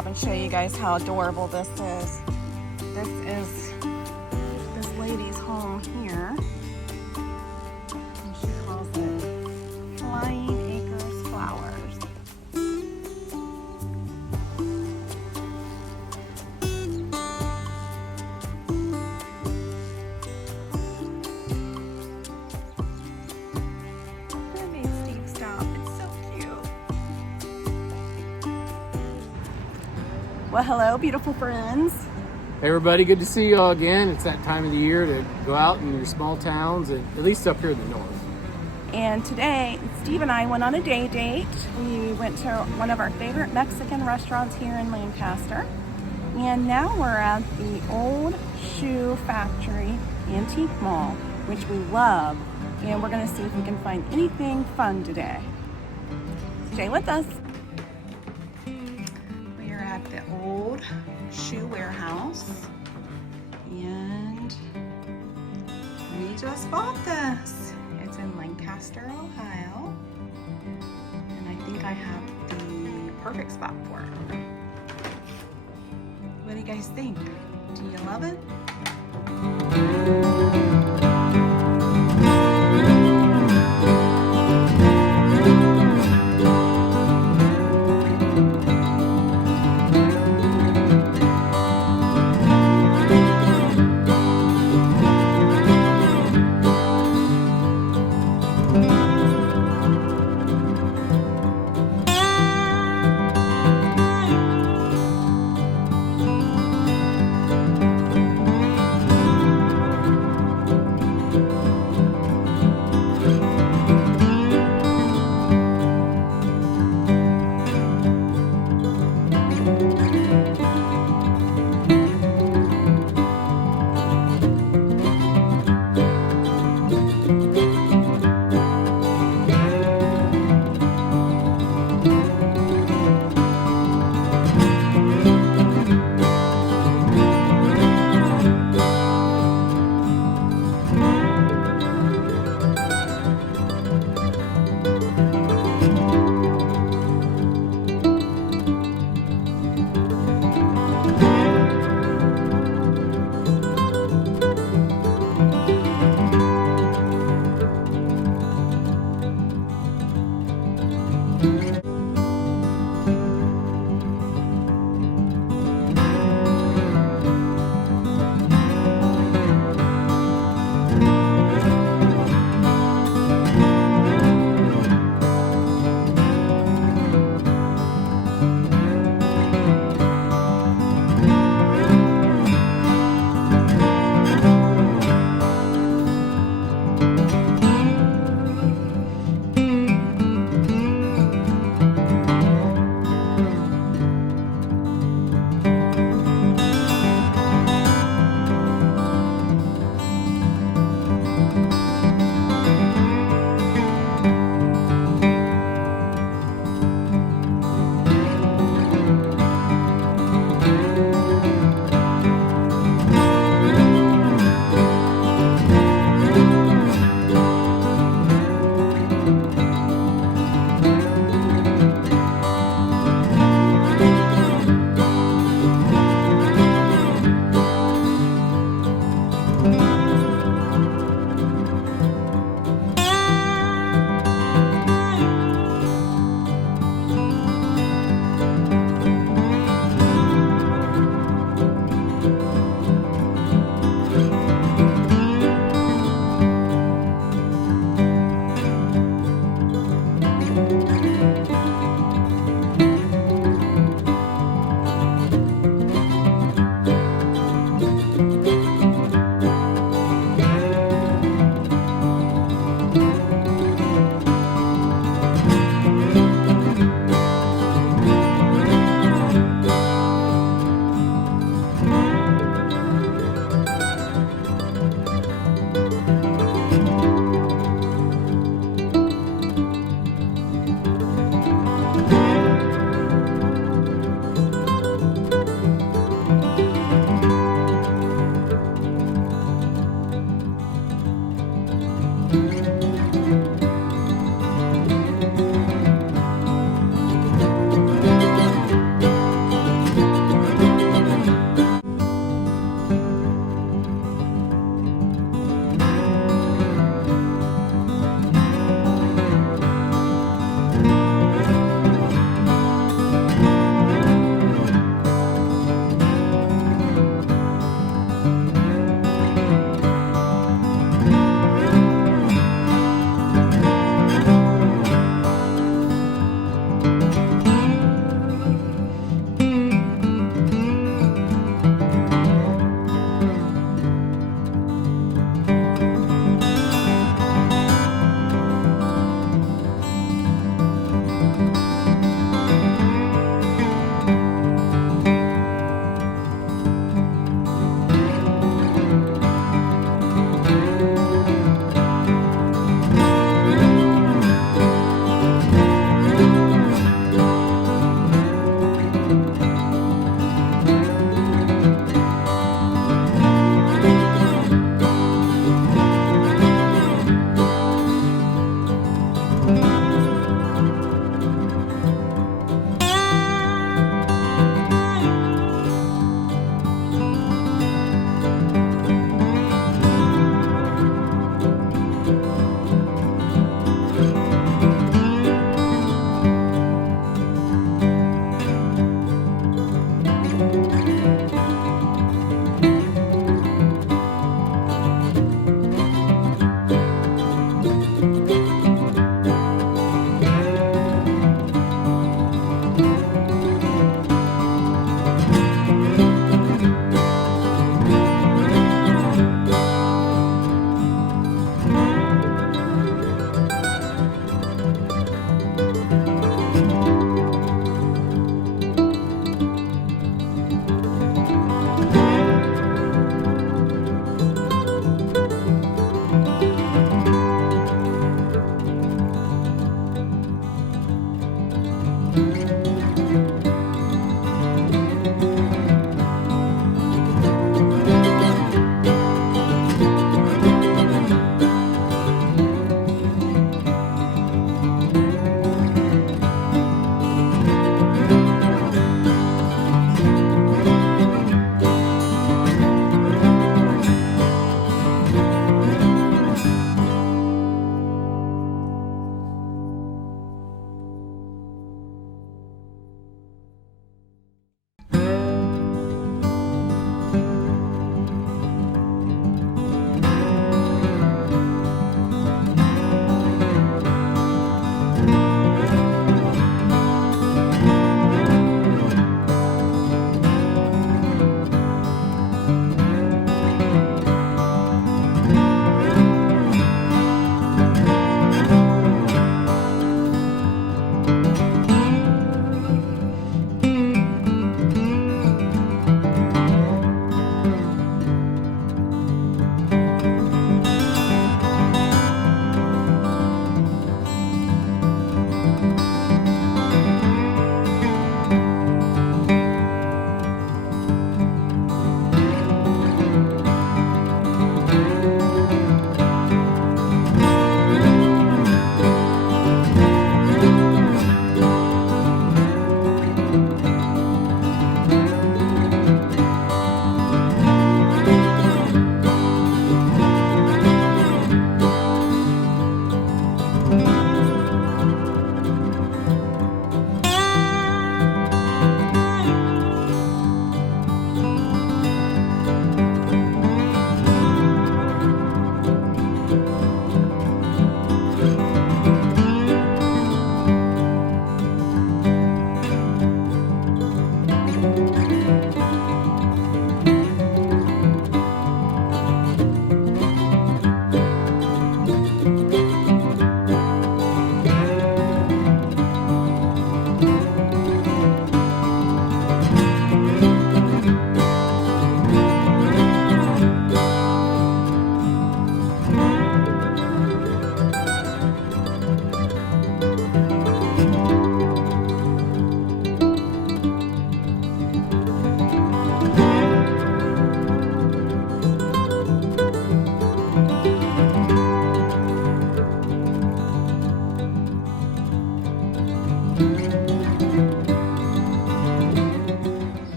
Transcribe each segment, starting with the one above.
stop and show you guys how adorable this is. This is this lady's home here. And she calls it Flying Acres Flowers. That made Steve stop. It's so cute. Well, hello, beautiful friends. Hey everybody, good to see you all again. It's that time of the year to go out in your small towns, and at least up here in the north. And today, Steve and I went on a day date. We went to one of our favorite Mexican restaurants here in Lancaster. And now we're at the Old Shoe Factory Antique Mall, which we love. And we're gonna see if we can find anything fun today. Stay with us. We are at the Old Shoe Warehouse. And we just bought this. It's in Lancaster, Ohio. And I think I have the perfect spot for it. What do you guys think? Do you love it?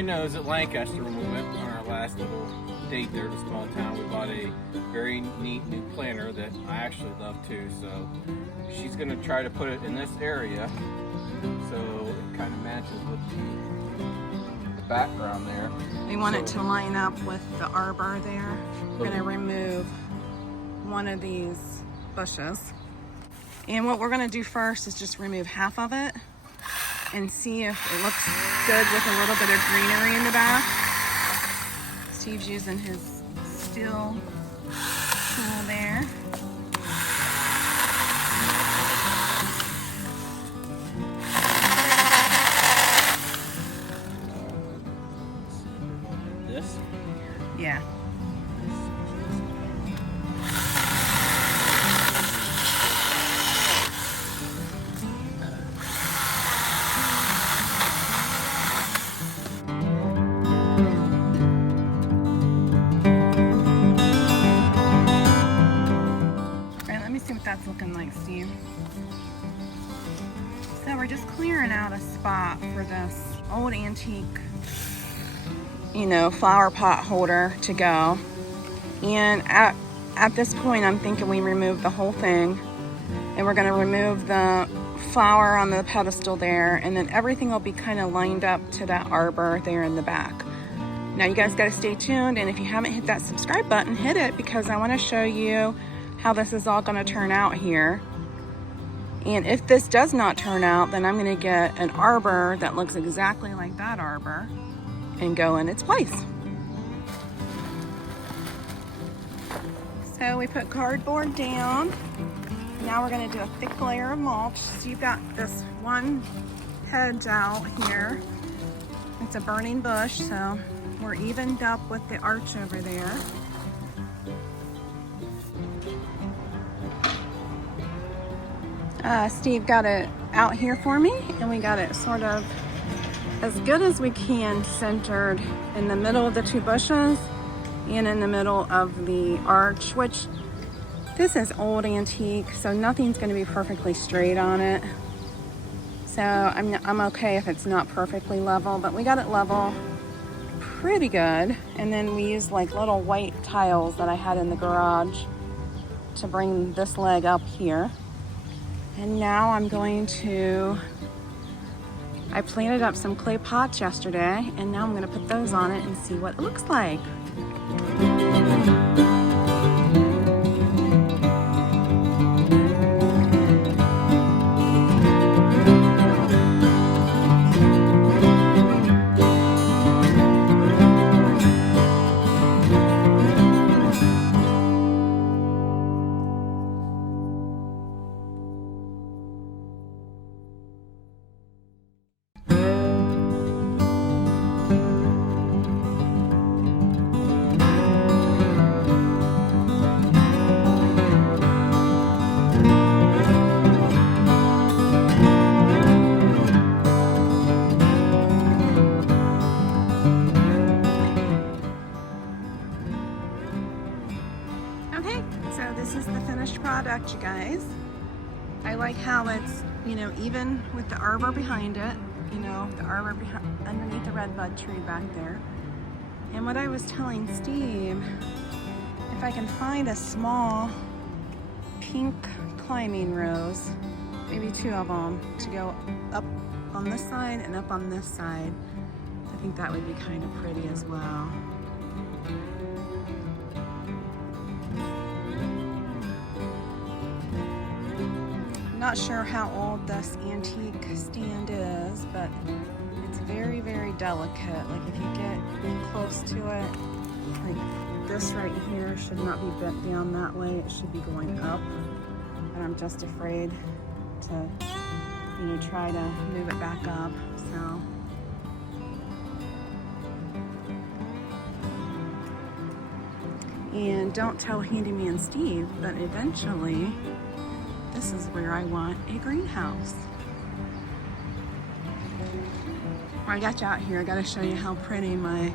everybody knows at Lancaster, when we went on our last little date there to a small town, we bought a very neat new planter that I actually love too. So she's going to try to put it in this area so it kind of matches with the background there. We want it to line up with the arbor there. We're going to remove one of these bushes. And what we're going to do first is just remove half of it and see if it looks good with a little bit of greenery in the back. Steve's using his steel tool there. This? Yeah. That's looking like, Steve. So we're just clearing out a spot for this old antique, you know, flower pot holder to go. And at this point, I'm thinking we remove the whole thing, and we're going to remove the flower on the pedestal there, and then everything will be kind of lined up to that arbor there in the back. Now you guys got to stay tuned, and if you haven't hit that subscribe button, hit it, because I want to show you how this is all going to turn out here. And if this does not turn out, then I'm going to get an arbor that looks exactly like that arbor and go in its place. So we put cardboard down. Now we're going to do a thick layer of mulch. So you've got this one hedge out here. It's a burning bush, so we're evened up with the arch over there. Steve got it out here for me, and we got it sort of as good as we can centered in the middle of the two bushes and in the middle of the arch, which this is old antique, so nothing's going to be perfectly straight on it. So I'm okay if it's not perfectly level, but we got it level pretty good. And then we used like little white tiles that I had in the garage to bring this leg up here. And now I'm going to, I planted up some clay pots yesterday, and now I'm going to put those on it and see what it looks like. Okay, so this is the finished product, you guys. I like how it's, you know, even with the arbor behind it, you know, the arbor underneath the redbud tree back there. And what I was telling Steve, if I can find a small pink climbing rose, maybe two of them, to go up on this side and up on this side, I think that would be kind of pretty as well. Not sure how old this antique stand is, but it's very, very delicate. Like if you get close to it, like this right here should not be bent down that way. It should be going up. And I'm just afraid to, you know, try to move it back up. So. And don't tell Handyman Steve, but eventually, this is where I want a greenhouse. Before I got you out here, I gotta show you how pretty my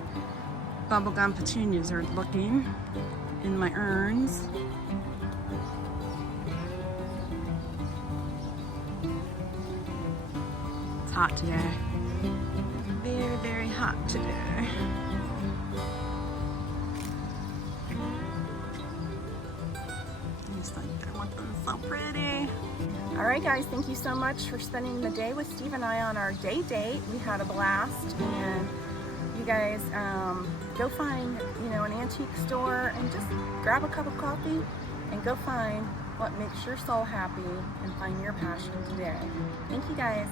bubblegum petunias are looking in my urns. It's hot today. very, very hot today. Just like they're looking so pretty. All right, guys, thank you so much for spending the day with Steve and I on our day date. We had a blast, and you guys go find, you know, an antique store and just grab a cup of coffee and go find what makes your soul happy and find your passion today. Thank you, guys.